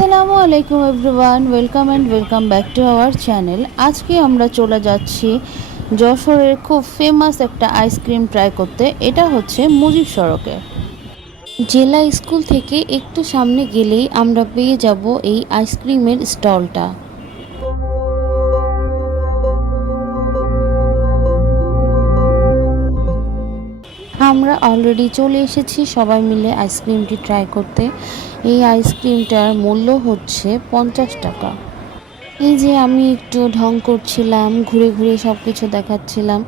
আসসালামু আলাইকুম everyone, welcome back to our channel. আজকে আমরা চলে যাচ্ছি যশোরের খুব ফেমাস একটা আইসক্রিম ট্রাই করতে। এটা হচ্ছে মুজিব সড়কে। জেলা স্কুল থেকে একটু সামনে গেলেই আমরা পেয়ে যাব এই আইসক্রিমের স্টলটা। আমরা অলরেডি চলে এসেছি সবাই মিলে আইসক্রিমটি ট্রাই করতে। এই আইসক্রিমটার মূল্য হচ্ছে 50 টাকা। এই যে আমি একটু ঢং করছিলাম, ঘুরে ঘুরে সব কিছু দেখাচ্ছিলাম।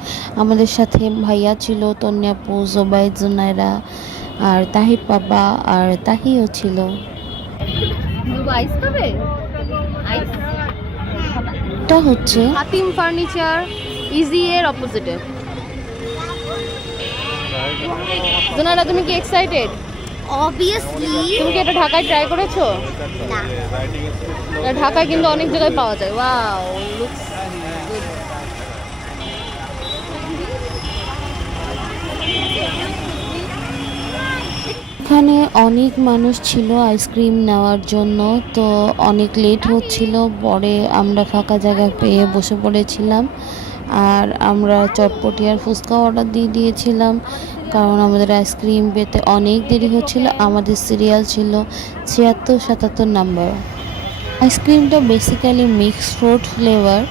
আমাদের সাথে ভাইয়া ছিল, তন্যাপু, জোবাইদ, জুনাইরা, আর তাহির বাবা আর তাহিও ছিল। আইস খাবে? আইস এটা হচ্ছে হাতিম ফার্নিচার ইজি এর অপোজিটে। জোনারা, তুমি কি এক্সাইটেড? অবভিয়াসলি। তুমি কি এটা ঢাকায় ট্রাই করেছো? না। এটা ঢাকায় কিন্তু অনেক জায়গায় পাওয়া যায়। Wow, looks good. এখানে অনেক মানুষ ছিল আইসক্রিম নেওয়ার জন্য, তো অনেক লেট হচ্ছিল। পরে আমরা ফাঁকা জায়গা পেয়ে বসে পড়েছিলাম। আর আমরা চটপটি আর ফুচকা অর্ডার দিয়ে দিয়েছিলাম, কারণ আমাদের আইসক্রিম পেতে অনেক দেরি হচ্ছিল। আমাদের সিরিয়াল ছিল 76-77 নাম্বার। আইসক্রিমটা বেসিক্যালি মিক্স ফ্রুট ফ্লেভার।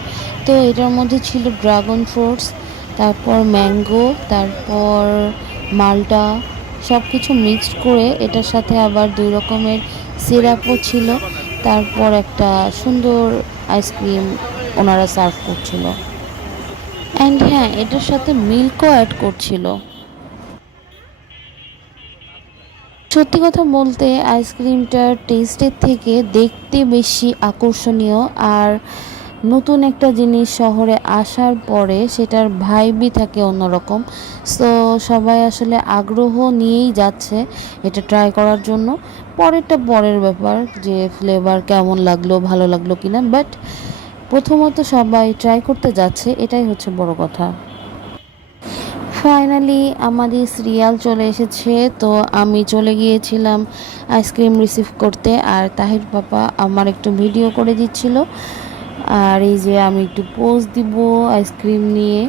তো এটার মধ্যে ছিল ড্রাগন ফ্রুটস, তারপর ম্যাঙ্গো, তারপর মাল্টা, সব কিছু মিক্সড করে এটার সাথে আবার 2 রকমের সিরাপও ছিল। তারপর একটা সুন্দর আইসক্রিম ওনারা সার্ভ করছিল। অ্যান্ড হ্যাঁ, এটার সাথে মিল্কও অ্যাড করছিল। সত্যি কথা বলতে আইসক্রিমটার টেস্টের থেকে দেখতে বেশি আকর্ষণীয়। আর নতুন একটা জিনিস শহরে আসার পরে সেটার ভাইবই থাকে অন্যরকম। সো সবাই আসলে আগ্রহ নিয়েই যাচ্ছে এটা ট্রাই করার জন্য। পরেরটা পরের ব্যাপার, যে ফ্লেভার কেমন লাগলো, ভালো লাগলো কিনা, বাট প্রথমত সবাই ট্রাই করতে যাচ্ছে, এটাই হচ্ছে বড় কথা। ফাইনালি আমাদের সিরিয়াল চলে এসেছে, তো আমি চলে গিয়েছিলাম আইসক্রিম রিসিভ করতে। আর তাহির পাপা আমার একটু ভিডিও করে দিচ্ছিল। আর এই যে আমি একটু পোজ দিব আইসক্রিম নিয়ে।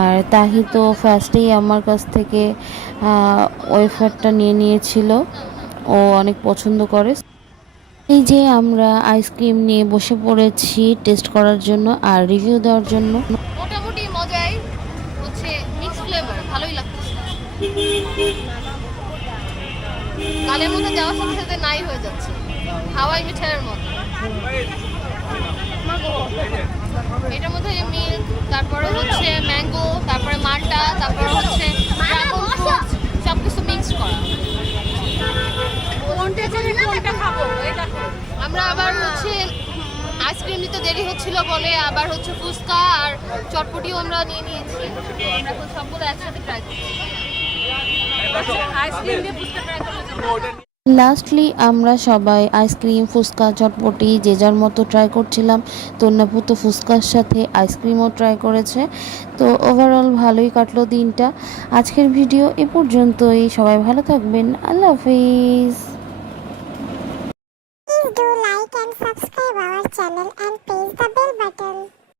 আর তাহি তো ফার্স্টেই আমার কাছ থেকে ওয়েফারটা নিয়ে নিয়েছিল, ও অনেক পছন্দ করে। এই যে আমরা আইসক্রিম নিয়ে বসে পড়েছি টেস্ট করার জন্য আর রিভিউ দেওয়ার জন্য। মোটামুটি মজাই হচ্ছে, মিক্স ফ্লেভার, ভালোই লাগছে। গালের মধ্যে যাওয়ার সাথে সাথে নাই হয়ে যাচ্ছে, হাওয়াই মিঠাইয়ের মতো। এটার মধ্যে মিল্ক, তারপরে হচ্ছে ম্যাঙ্গো, তারপরে মাল্টা, তারপরে হচ্ছে ড্রাগন ফ্রুট, সব কিছু মিক্স করা। আমরা আবার হচ্ছে আইসক্রিম নিতে দেরি হচ্ছিল বলে আবার হচ্ছে ফুচকা আর চটপটিও আমরা নিয়ে নিয়েছি। আমরা এখন সবগুলো একসাথে ট্রাই করছি। আইসক্রিম দিয়ে ফুচকা ট্রাই করতে। লাস্টলি আমরা সবাই আইসক্রিম, ফুচকা, চটপটি যে যার মতো ট্রাই করছিলাম। তন্যাপু তো ফুচকার সাথে আইসক্রিমও ট্রাই করেছে। তো ওভারঅল ভালোই কাটলো দিনটা। আজকের ভিডিও এ পর্যন্তই। সবাই ভালো থাকবেন। আল্লাহ হাফিজ।